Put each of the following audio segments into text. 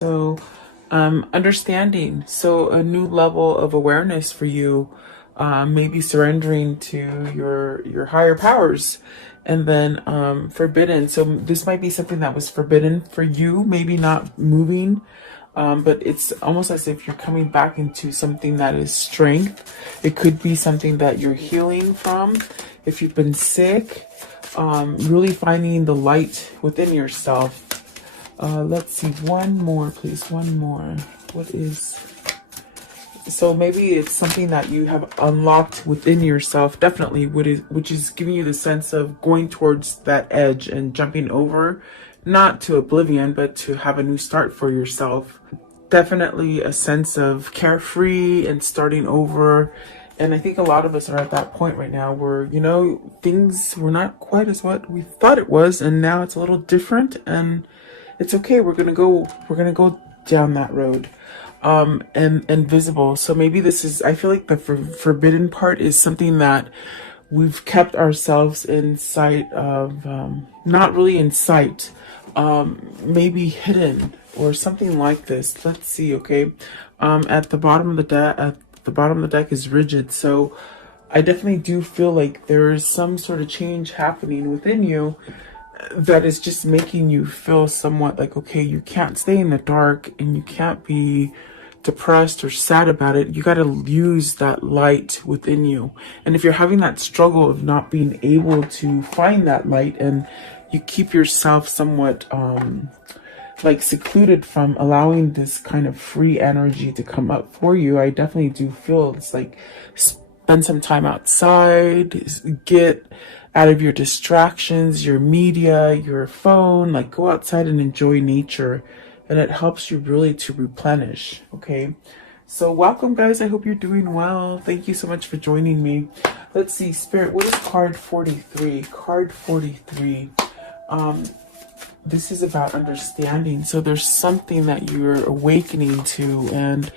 So, understanding. So, a new level of awareness for you, maybe surrendering to your higher powers, and then forbidden. So, this might be something that was forbidden for you, maybe not moving, but it's almost as if you're coming back into something that is strength. It could be something that you're healing from. If you've been sick, really finding the light within yourself. Let's see, one more, please. One more. What is... So maybe it's something that you have unlocked within yourself, definitely, which is giving you the sense of going towards that edge and jumping over, not to oblivion, but to have a new start for yourself. Definitely a sense of carefree and starting over. And I think a lot of us are at that point right now where, things were not quite as what we thought it was, and now it's a little different, and it's okay. We're gonna go down that road, and visible. So maybe this is, I feel like the forbidden part is something that we've kept ourselves in sight of, not really in sight, maybe hidden or something like this. Let's see. Okay. At the bottom of the deck is rigid. So I definitely do feel like there is some sort of change happening within you that is just making you feel somewhat like, okay, you can't stay in the dark and you can't be depressed or sad about it. You got to use that light within you. And if you're having that struggle of not being able to find that light, and you keep yourself somewhat like secluded from allowing this kind of free energy to come up for you, I definitely do feel it's like spend some time outside, get out of your distractions, your media, your phone, like go outside and enjoy nature. And it helps you really to replenish. Okay. So welcome, guys. I hope you're doing well. Thank you so much for joining me. Let's see, Spirit, what is card 43? Card 43. This is about understanding. So there's something that you're awakening to, and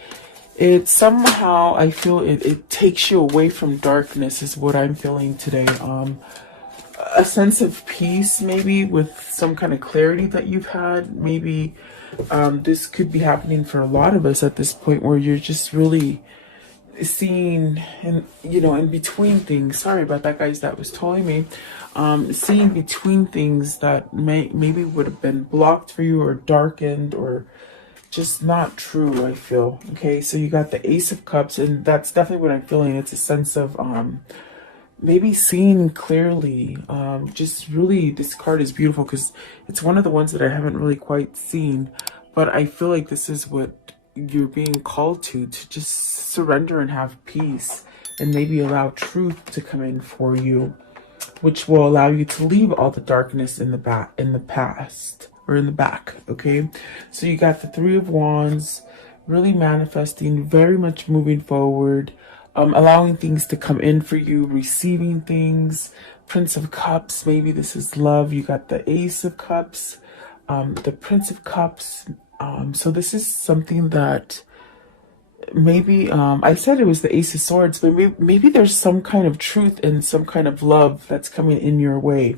it somehow, I feel it takes you away from darkness is what I'm feeling today. A sense of peace, maybe with some kind of clarity that you've had. Maybe this could be happening for a lot of us at this point, where you're just really seeing, and in between things. Sorry about that, guys. That was totally me. Seeing between things that maybe would have been blocked for you or darkened or just not true, I feel. Okay, so you got the Ace of Cups, and that's definitely what I'm feeling. It's a sense of maybe seeing clearly. Just really, this card is beautiful because it's one of the ones that I haven't really quite seen, but I feel like this is what you're being called to just surrender and have peace, and maybe allow truth to come in for you, which will allow you to leave all the darkness in the past, or in the back. Okay, so you got the Three of Wands, really manifesting, very much moving forward, allowing things to come in for you, receiving things. Prince of Cups, maybe this is love. You got the Ace of Cups, the Prince of Cups. So this is something that maybe, I said it was the Ace of Swords, but maybe there's some kind of truth and some kind of love that's coming in your way.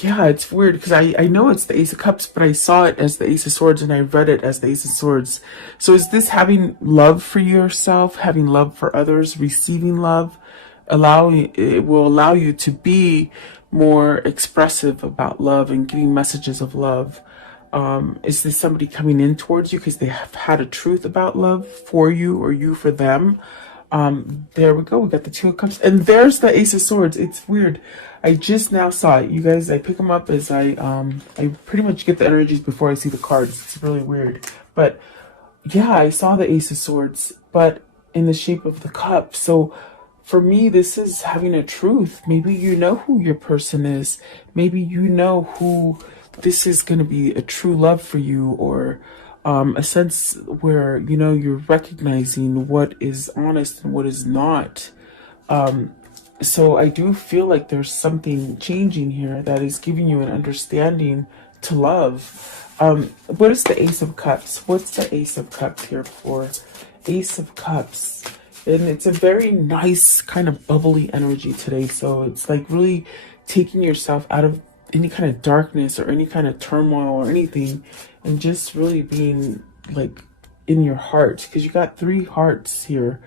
Yeah, it's weird because I know it's the Ace of Cups, but I saw it as the Ace of Swords and I read it as the Ace of Swords. So is this having love for yourself, having love for others, receiving love? It will allow you to be more expressive about love and giving messages of love. Is this somebody coming in towards you because they have had a truth about love for you, or you for them? There we go. We got the Two of Cups, and there's the Ace of Swords. It's weird. I just now saw it. You guys, I pick them up as I pretty much get the energies before I see the cards. It's really weird. But yeah, I saw the Ace of Swords, but in the shape of the cup. So for me, this is having a truth. Maybe you know who your person is. Maybe you know who this is going to be a true love for you, or a sense where, you're recognizing what is honest and what is not. So I do feel like there's something changing here that is giving you an understanding to love. What is the Ace of Cups? What's the Ace of Cups here for? Ace of Cups. And it's a very nice kind of bubbly energy today. So it's like really taking yourself out of any kind of darkness or any kind of turmoil or anything, and just really being like in your heart, because you got 3 hearts here,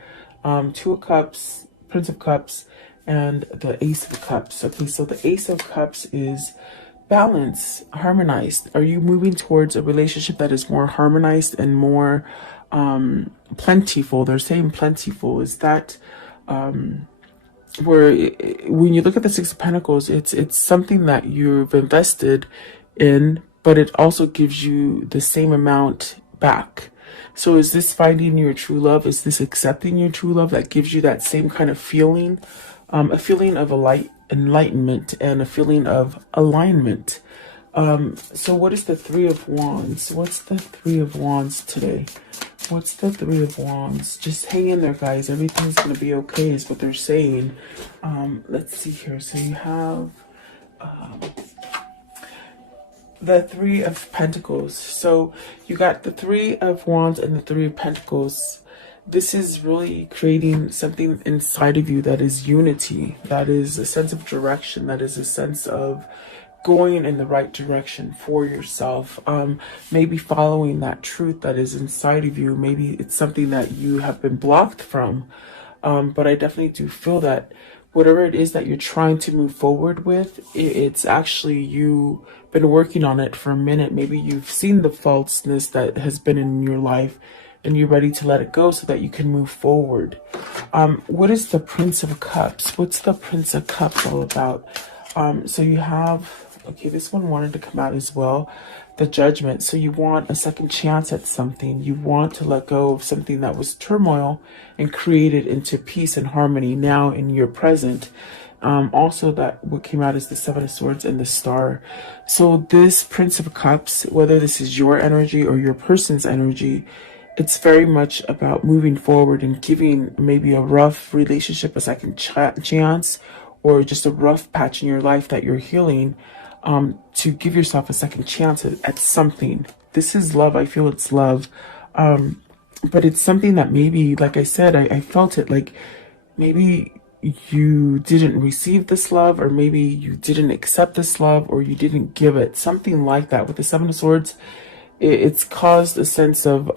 2 of Cups, Prince of Cups, and the Ace of Cups. Okay, so the Ace of Cups is balance, harmonized. Are you moving towards a relationship that is more harmonized and more plentiful? They're saying plentiful. Is that where when you look at the 6 of Pentacles, it's something that you've invested in, but it also gives you the same amount back. So is this finding your true love? Is this accepting your true love that gives you that same kind of feeling? A feeling of enlightenment and a feeling of alignment. So what is the 3 of Wands? What's the 3 of Wands today? What's the 3 of Wands? Just hang in there, guys. Everything's going to be okay is what they're saying. Let's see here. So you have the 3 of Pentacles. So you got the 3 of Wands and the 3 of Pentacles. This is really creating something inside of you that is unity, that is a sense of direction, that is a sense of going in the right direction for yourself. Maybe following that truth that is inside of you. Maybe it's something that you have been blocked from. But I definitely do feel that whatever it is that you're trying to move forward with, it's actually you been working on it for a minute. Maybe you've seen the falseness that has been in your life and you're ready to let it go so that you can move forward. What is the Prince of Cups? What's the Prince of Cups all about? So you have, okay, this one wanted to come out as well, the Judgment. So you want a second chance at something. You want to let go of something that was turmoil and create it into peace and harmony now in your present. Also, that what came out is the 7 of Swords and the Star. So this Prince of Cups, whether this is your energy or your person's energy, it's very much about moving forward and giving maybe a rough relationship a second chance, or just a rough patch in your life that you're healing, to give yourself a second chance at something. This is love. I feel it's love. But it's something that maybe, like I said, I felt it like maybe you didn't receive this love, or maybe you didn't accept this love, or you didn't give it. Something like that. With the 7 of Swords, it's caused a sense of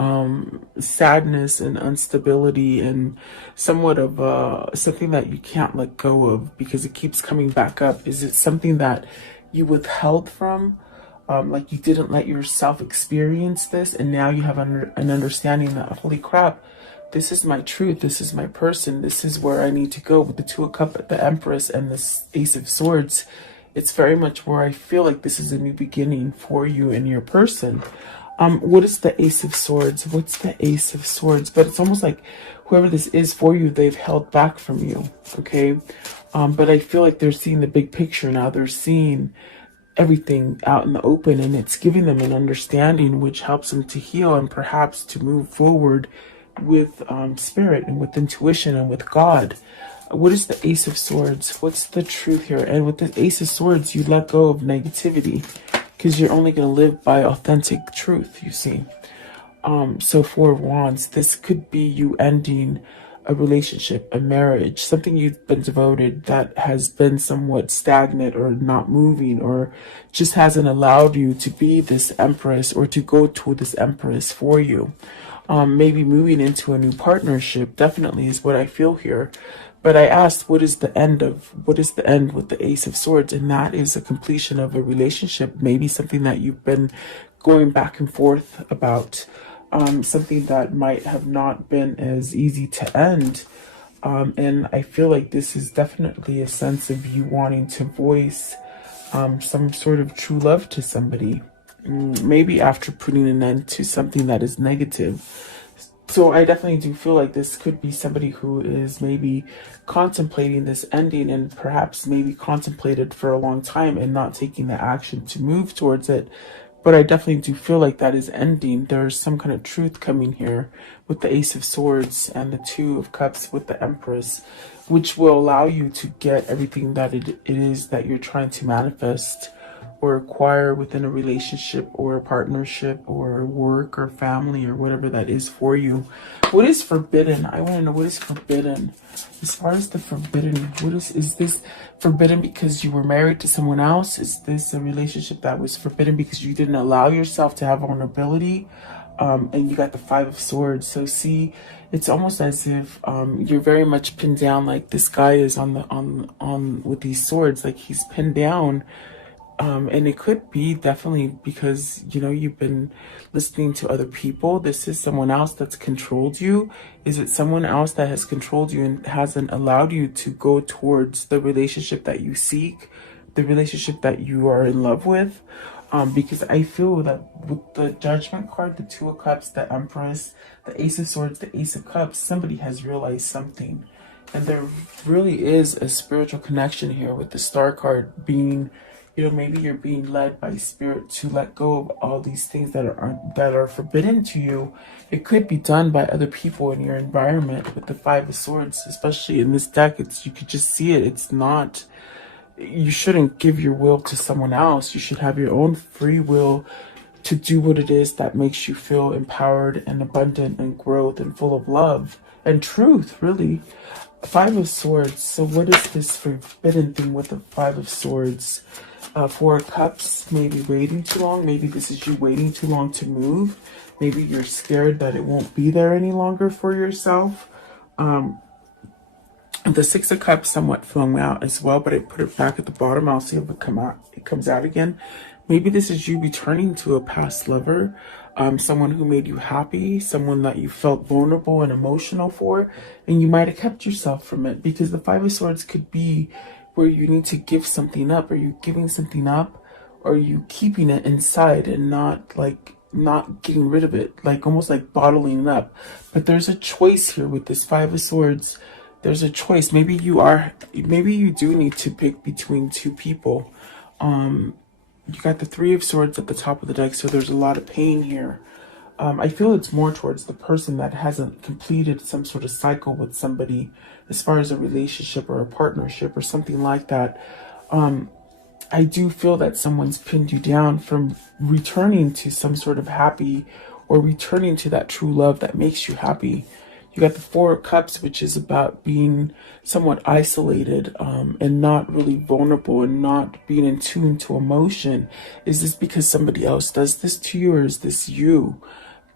sadness and instability and somewhat of something that you can't let go of because it keeps coming back up. Is it something that you withheld from? Like you didn't let yourself experience this, and now you have an understanding that, holy crap, this is my truth, this is my person, this is where I need to go. With the 2 of Cups, the Empress, and the Ace of Swords, it's very much where I feel like this is a new beginning for you and your person. What is the Ace of Swords? What's the Ace of Swords? But it's almost like whoever this is for you, they've held back from you, okay? But I feel like they're seeing the big picture now. They're seeing everything out in the open, and it's giving them an understanding which helps them to heal and perhaps to move forward with spirit and with intuition and with God. What is the Ace of Swords? What's the truth here? And with the Ace of Swords, you let go of negativity because you're only going to live by authentic truth, you see. So 4 of Wands, this could be you ending a relationship, a marriage, something you've been devoted that has been somewhat stagnant or not moving, or just hasn't allowed you to be this Empress or to go to this Empress for you. Maybe moving into a new partnership definitely is what I feel here. But I asked, what is the end with the Ace of Swords? And that is a completion of a relationship, maybe something that you've been going back and forth about, something that might have not been as easy to end. And I feel like this is definitely a sense of you wanting to voice some sort of true love to somebody, maybe after putting an end to something that is negative. So I definitely do feel like this could be somebody who is maybe contemplating this ending, and perhaps maybe contemplated for a long time and not taking the action to move towards it. But I definitely do feel like that is ending. There's some kind of truth coming here with the Ace of Swords and the 2 of Cups with the Empress, which will allow you to get everything that it is that you're trying to manifest or acquire within a relationship or a partnership or work or family or whatever that is for you. What is forbidden? I want to know what is forbidden. As far as the forbidden, what is this forbidden because you were married to someone else? Is this a relationship that was forbidden because you didn't allow yourself to have vulnerability? And you got the Five of Swords. So see, it's almost as if you're very much pinned down, like this guy is on with these swords, like he's pinned down. And it could be definitely because, you know, you've been listening to other people. This is someone else that's controlled you. Is it someone else that has controlled you and hasn't allowed you to go towards the relationship that you seek, the relationship that you are in love with? Because I feel that with the Judgment card, the Two of Cups, the Empress, the Ace of Swords, the Ace of Cups, somebody has realized something. And there really is a spiritual connection here with the Star card being, you know, maybe you're being led by spirit to let go of all these things that are forbidden to you. It could be done by other people in your environment with the Five of Swords, especially in this deck. You could just see it. It's not, you shouldn't give your will to someone else. You should have your own free will to do what it is that makes you feel empowered and abundant and growth and full of love and truth, really. Five of Swords. So what is this forbidden thing with the Five of Swords? Four of Cups, maybe waiting too long. Maybe this is you waiting too long to move. Maybe you're scared that it won't be there any longer for yourself. The Six of Cups somewhat flung out as well, but I put it back at the bottom. I'll see if it comes out again. Maybe this is you returning to a past lover, someone who made you happy, someone that you felt vulnerable and emotional for, and you might have kept yourself from it, because the Five of Swords could be where you need to give something up. Are you giving something up, or are you keeping it inside and not getting rid of it, like almost like bottling it up? But there's a choice here with this Five of Swords. There's a choice. Maybe you do need to pick between two people. You got the Three of Swords at the top of the deck, so there's a lot of pain here. I feel it's more towards the person that hasn't completed some sort of cycle with somebody as far as a relationship or a partnership or something like that. I do feel that someone's pinned you down from returning to some sort of happy, or returning to that true love that makes you happy. You got the Four of Cups, which is about being somewhat isolated and not really vulnerable and not being in tune to emotion. Is this because somebody else does this to you, or is this you?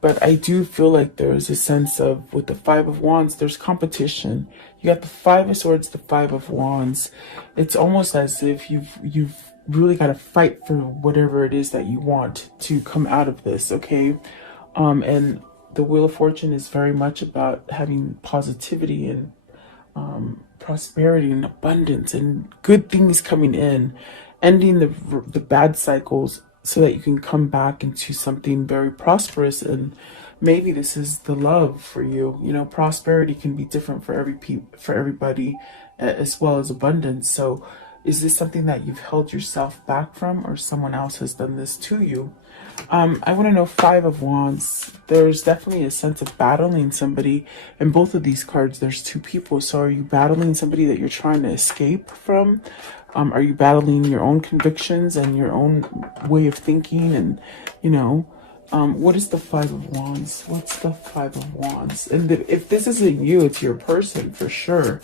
But I do feel like there is a sense of, with the Five of Wands, there's competition. You got the Five of Swords, the Five of Wands. It's almost as if you've really got to fight for whatever it is that you want to come out of this, okay? And the Wheel of Fortune is very much about having positivity and prosperity and abundance and good things coming in, ending the bad cycles so that you can come back into something very prosperous. And maybe this is the love for you. You know, prosperity can be different for everybody, as well as abundance. So is this something that you've held yourself back from, or someone else has done this to you? I want to know Five of Wands. There's definitely a sense of battling somebody. In both of these cards, there's two people. So are you battling somebody that you're trying to escape from? Are you battling your own convictions and your own way of thinking? And, you know, what is the Five of Wands? What's the Five of Wands? And if this isn't you, it's your person for sure.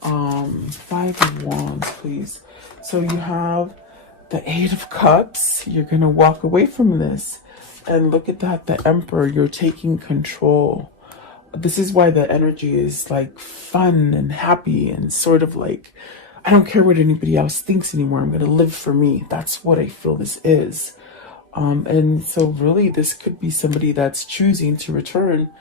Five of Wands, please. So you have the Eight of Cups. You're going to walk away from this. And look at that, the Emperor. You're taking control. This is why the energy is like fun and happy and sort of like, I don't care what anybody else thinks anymore. I'm going to live for me. That's what I feel this is. And so really this could be somebody that's choosing to return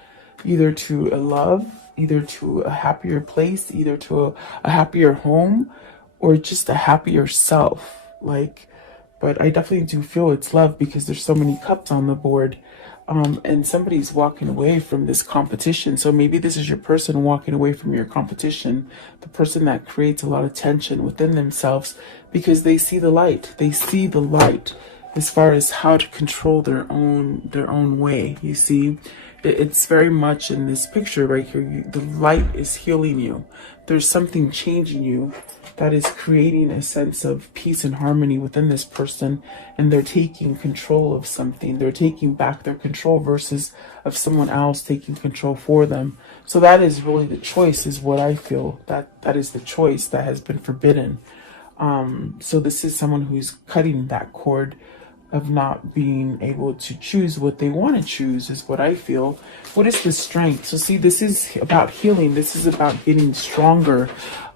either to a love, either to a happier place, either to a happier home, or just a happier self. But I definitely do feel it's love, because there's so many cups on the board. And somebody's walking away from this competition. So maybe this is your person walking away from your competition, the person that creates a lot of tension within themselves, because they see the light. They see the light. as far as how to control their own way. You see, it's very much in this picture right here. The light is healing you. There's something changing you that is creating a sense of peace and harmony within this person, and they're taking control of something. They're taking back their control versus of someone else taking control for them. So that is really the choice, is what I feel. That is the choice that has been forbidden. So this is someone who's cutting that cord of not being able to choose what they want to choose, is what I feel. What is the strength? So see, this is about healing. This is about getting stronger.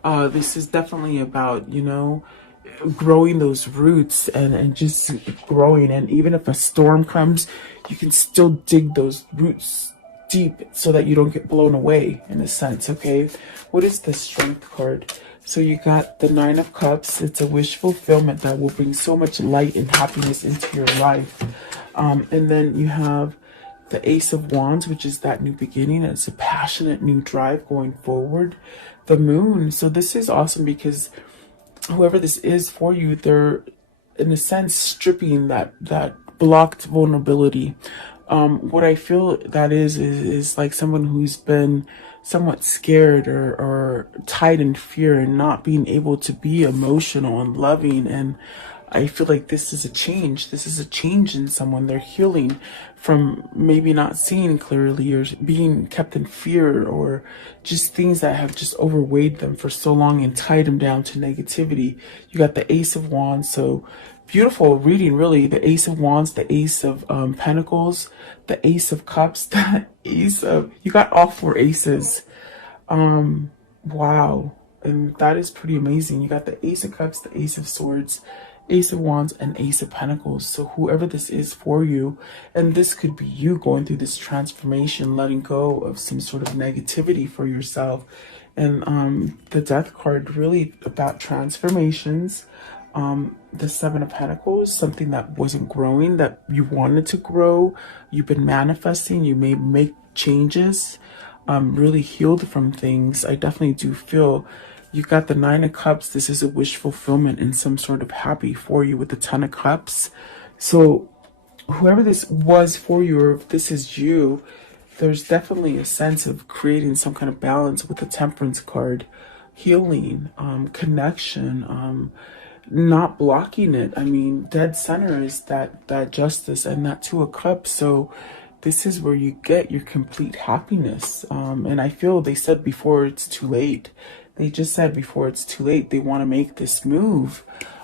This is definitely about, you know, growing those roots and just growing. And even if a storm comes, you can still dig those roots deep so that you don't get blown away, in a sense. Okay, what is the strength card? So you got the Nine of Cups. It's a wish fulfillment that will bring so much light and happiness into your life. And then you have the Ace of Wands, which is that new beginning. It's a passionate new drive going forward. The Moon. So this is awesome because whoever this is for you, they're in a sense stripping that blocked vulnerability. What I feel that is like someone who's been somewhat scared or tied in fear and not being able to be emotional and loving. And I feel like this is a change. This is a change in someone. They're healing from maybe not seeing clearly or being kept in fear or just things that have just overweighed them for so long and tied them down to negativity. You got the Ace of Wands. So beautiful reading, really. The Ace of Wands, the Ace of Pentacles, the Ace of Cups, the Ace of... You got all four aces. Wow. And that is pretty amazing. You got the Ace of Cups, the Ace of Swords, Ace of Wands, and Ace of Pentacles. So whoever this is for you, and this could be you going through this transformation, letting go of some sort of negativity for yourself. And the Death card, really about transformations. The Seven of Pentacles, something that wasn't growing, that you wanted to grow. You've been manifesting. You may make changes. Really healed from things. I definitely do feel you got the Nine of Cups. This is a wish fulfillment and some sort of happy for you with the Ten of Cups. So whoever this was for you, or if this is you, there's definitely a sense of creating some kind of balance with the Temperance card. Healing, connection, not blocking it. I mean, dead center is that justice and that Two of Cups. So this is where you get your complete happiness. And I feel they said before it's too late. They just said before it's too late, they want to make this move.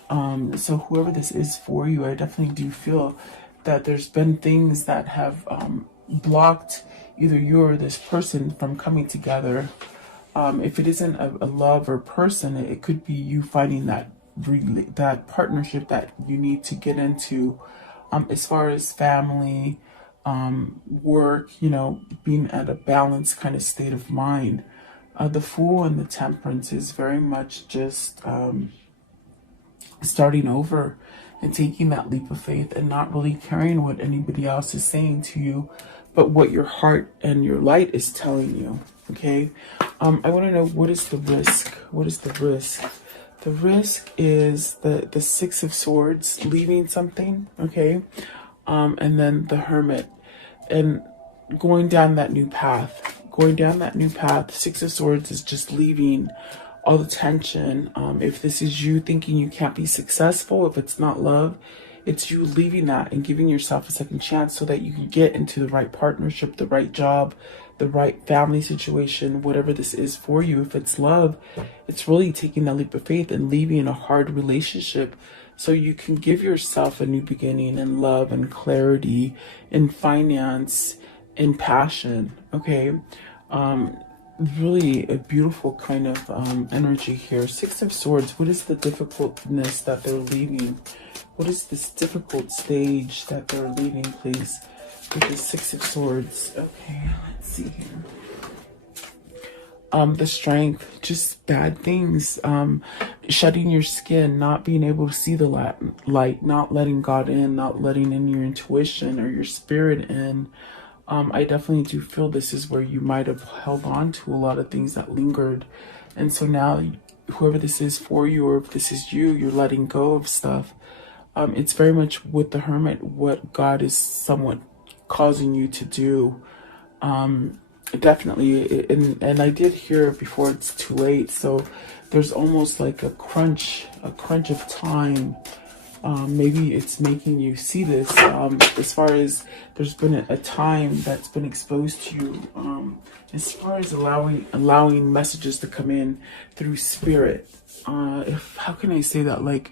So whoever this is for you, I definitely do feel that there's been things that have blocked either you or this person from coming together. If it isn't a love or person, it could be you finding that partnership that you need to get into, as far as family, work, you know, being at a balanced kind of state of mind. The Fool and the Temperance is very much just starting over and taking that leap of faith and not really caring what anybody else is saying to you, but what your heart and your light is telling you. Okay, I want to know, what is the risk? What is the risk? The risk is the Six of Swords, leaving something. Okay, and then the Hermit, and going down that new path. Going down that new path. Six of Swords is just leaving all the tension. If this is you thinking you can't be successful, if it's not love, it's you leaving that and giving yourself a second chance so that you can get into the right partnership, the right job, the right family situation, whatever this is for you. If it's love, it's really taking that leap of faith and leaving a hard relationship so you can give yourself a new beginning in love and clarity, in finance, in passion. Okay, really a beautiful kind of energy here. Six of Swords, what is the difficultness that they're leaving? What is this difficult stage that they're leaving, please? With the Six of Swords. Okay, let's see here. The Strength, just bad things, shutting your skin, not being able to see the light, not letting God in, not letting in your intuition or your spirit in. I definitely do feel this is where you might have held on to a lot of things that lingered. And so now, whoever this is for you, or if this is you, you're letting go of stuff. It's very much with the Hermit what God is somewhat causing you to do. Definitely, and I did hear before it's too late, so there's almost like a crunch of time. Maybe it's making you see this, as far as there's been a time that's been exposed to you, as far as allowing messages to come in through spirit. How can I say that? Like,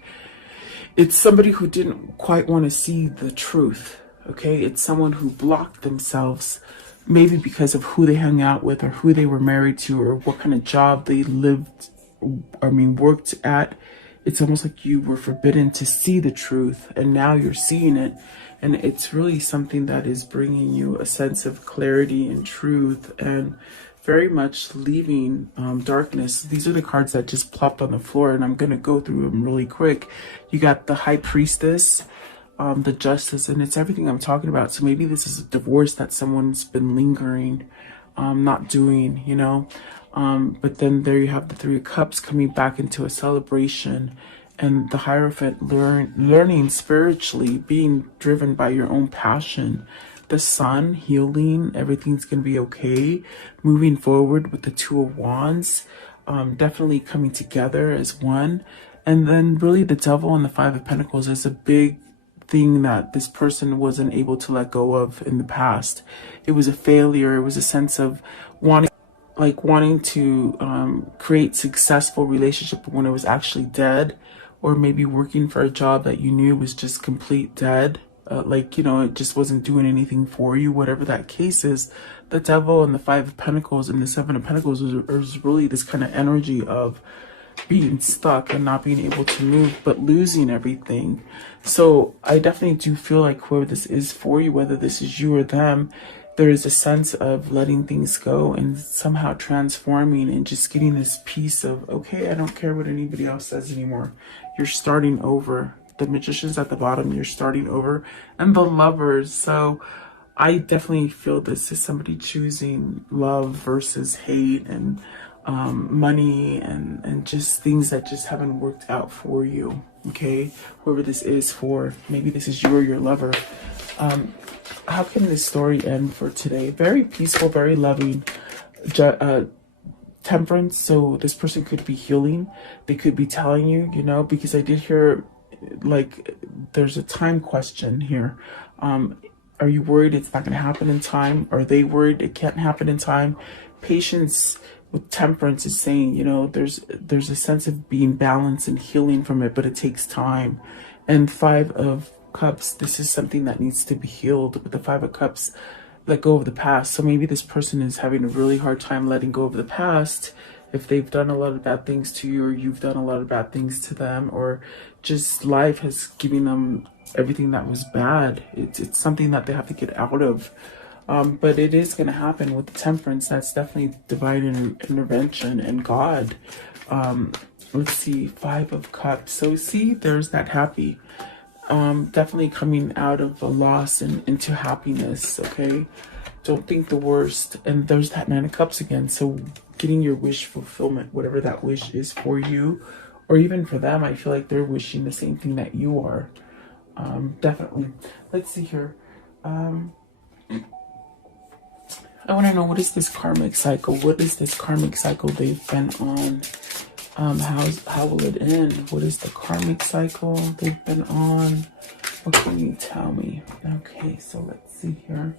it's somebody who didn't quite want to see the truth. Okay, it's someone who blocked themselves, maybe because of who they hung out with or who they were married to or what kind of job they worked at. It's almost like you were forbidden to see the truth, and now you're seeing it. And it's really something that is bringing you a sense of clarity and truth, and very much leaving darkness. These are the cards that just plopped on the floor, and I'm going to go through them really quick. You got the High Priestess, the Justice, and it's everything I'm talking about. So maybe this is a divorce that someone's been lingering, not doing, you know. But then there you have the Three of Cups coming back into a celebration, and the Hierophant learning spiritually, being driven by your own passion. The Sun, healing, everything's going to be okay. Moving forward with the Two of Wands, definitely coming together as one. And then really the Devil and the Five of Pentacles is a big thing that this person wasn't able to let go of in the past. It was a failure. It was a sense of wanting to create successful relationship when it was actually dead, or maybe working for a job that you knew was just complete dead. Like, you know, it just wasn't doing anything for you, whatever that case is. The Devil and the Five of Pentacles and the Seven of Pentacles is really this kind of energy of being stuck and not being able to move, but losing everything. So I definitely do feel like whoever this is for you, whether this is you or them, there is a sense of letting things go and somehow transforming and just getting this piece of, okay, I don't care what anybody else says anymore. You're starting over. The Magician's at the bottom, you're starting over. And the Lovers. So I definitely feel this is somebody choosing love versus hate, and money, and just things that just haven't worked out for you. Okay, whoever this is for, maybe this is you or your lover. How can this story end for today? Very peaceful, very loving. Temperance. So this person could be healing. They could be telling you, you know, because I did hear, like, there's a time question here. Are you worried it's not going to happen in time? Are they worried it can't happen in time? Patience with Temperance is saying, you know, there's a sense of being balanced and healing from it, but it takes time. And Five of Cups, this is something that needs to be healed. With the Five of Cups, let go of the past. So maybe this person is having a really hard time letting go of the past, if they've done a lot of bad things to you, or you've done a lot of bad things to them, or just life has given them everything that was bad. It's something that they have to get out of. But it is going to happen with the Temperance. That's definitely divine intervention and God. Let's see, Five of Cups. So see, there's that happy. Definitely coming out of a loss and into happiness, okay? Don't think the worst. And there's that Nine of Cups again. So getting your wish fulfillment, whatever that wish is for you, or even for them, I feel like they're wishing the same thing that you are. Definitely. Let's see here. I want to know, what is this karmic cycle? What is this karmic cycle they've been on? How will it end? What is the karmic cycle they've been on? What can you tell me? Okay, so let's see here.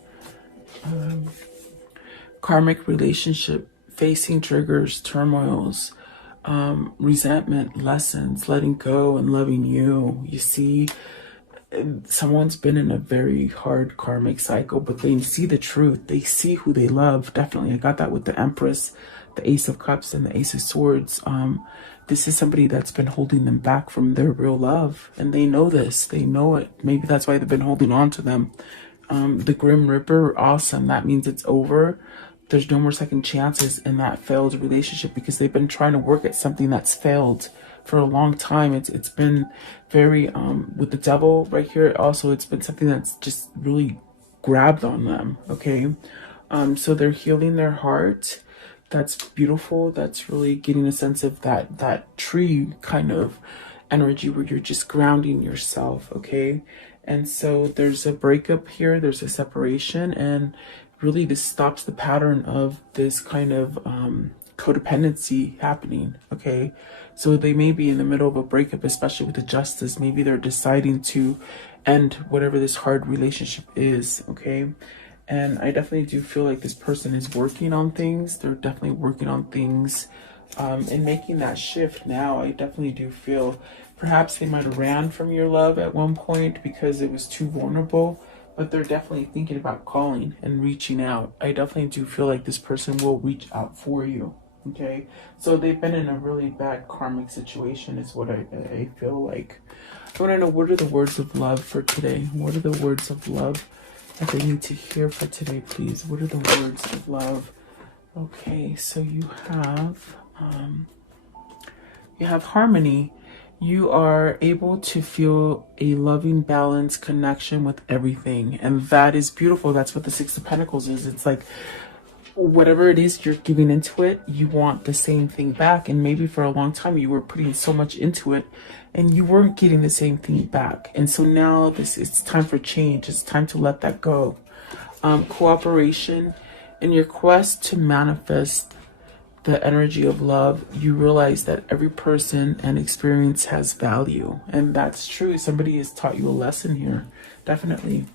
Karmic relationship, facing triggers, turmoils, resentment, lessons, letting go and loving you. You see, someone's been in a very hard karmic cycle, but they see the truth. They see who they love. Definitely, I got that with the Empress, the Ace of Cups, and the Ace of Swords. This is somebody that's been holding them back from their real love, and they know this. They know it. Maybe that's why they've been holding on to them. The Grim Reaper, awesome. That means it's over. There's no more second chances in that failed relationship, because they've been trying to work at something that's failed for a long time. It's been very with the Devil right here. Also, it's been something that's just really grabbed on them. Okay, so they're healing their heart. That's beautiful. That's really getting a sense of that tree kind of energy where you're just grounding yourself, okay? And so there's a breakup here, there's a separation, and really this stops the pattern of this kind of codependency happening, okay? So they may be in the middle of a breakup, especially with the justice. Maybe they're deciding to end whatever this hard relationship is, okay? And I definitely do feel like this person is working on things. They're definitely working on things and making that shift now. I definitely do feel perhaps they might have ran from your love at one point because it was too vulnerable, but they're definitely thinking about calling and reaching out. I definitely do feel like this person will reach out for you, okay? So they've been in a really bad karmic situation is what I feel like. I want to know, what are the words of love for today? What are the words of love that they need to hear for today, please? What are the words of love? Okay, so you have harmony. You are able to feel a loving, balanced connection with everything. And that is beautiful. That's what the Six of Pentacles is. It's like whatever it is you're giving into it, you want the same thing back. And maybe for a long time you were putting so much into it and you weren't getting the same thing back. And so now it's time for change. It's time to let that go. Cooperation. In your quest to manifest the energy of love, you realize that every person and experience has value. And that's true. Somebody has taught you a lesson here, definitely.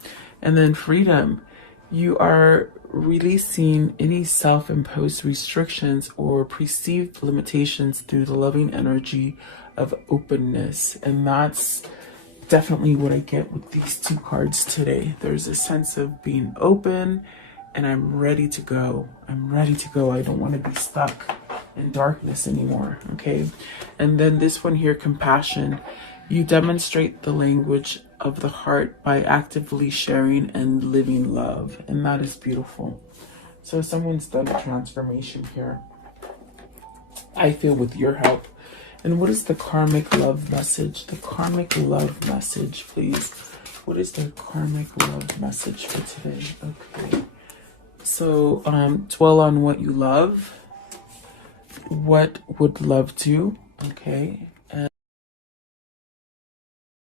And then freedom. You are releasing any self-imposed restrictions or perceived limitations through the loving energy of openness. And that's definitely what I get with these two cards today. There's a sense of being open, and I'm ready to go. I'm ready to go. I don't want to be stuck in darkness anymore, okay? And then this one here, compassion. You demonstrate the language of the heart by actively sharing and living love. And that is beautiful. So someone's done a transformation here, I feel, with your help. And what is the karmic love message? The karmic love message, please. What is the karmic love message for today? Okay. So dwell on what you love. What would love do? Okay.